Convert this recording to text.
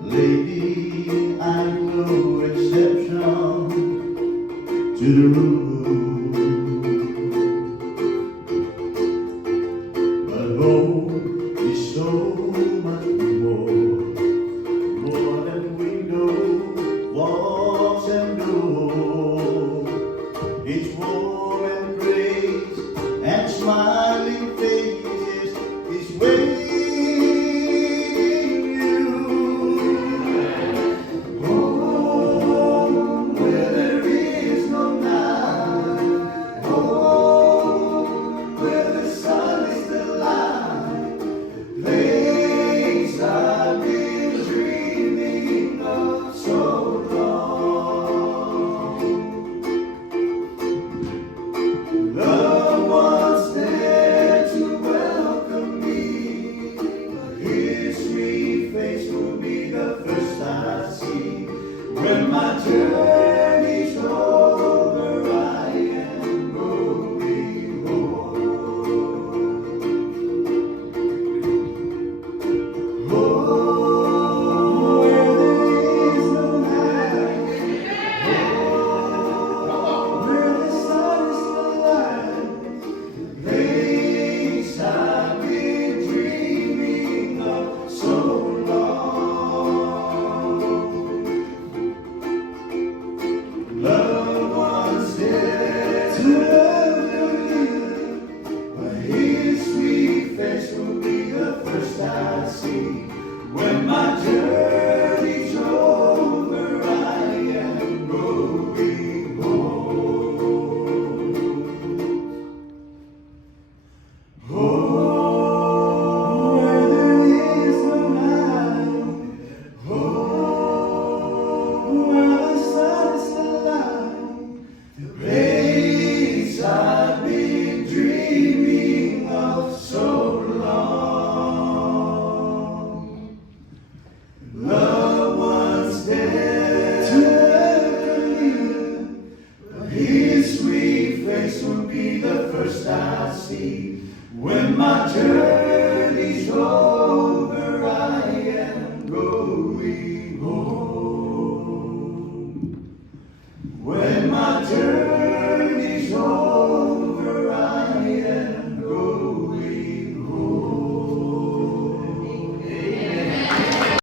Lady, I'm no exception to the rule, but home is so much more than window, walls and doors. It's warm and grace and smiling faces is waiting. When my journey's over, I am going home. Home where there is no night. Home where the sun is still light. Place I've been dreaming of so long. Loved ones there to welcome you, but his sweet face will be the first I see. When my journey's over, I am going home. Home where there is no night. Home where the sun is still light. The place I've been dreaming of so long. Loved ones there to welcome you, but his sweet face will be the first I see. When my journey's over,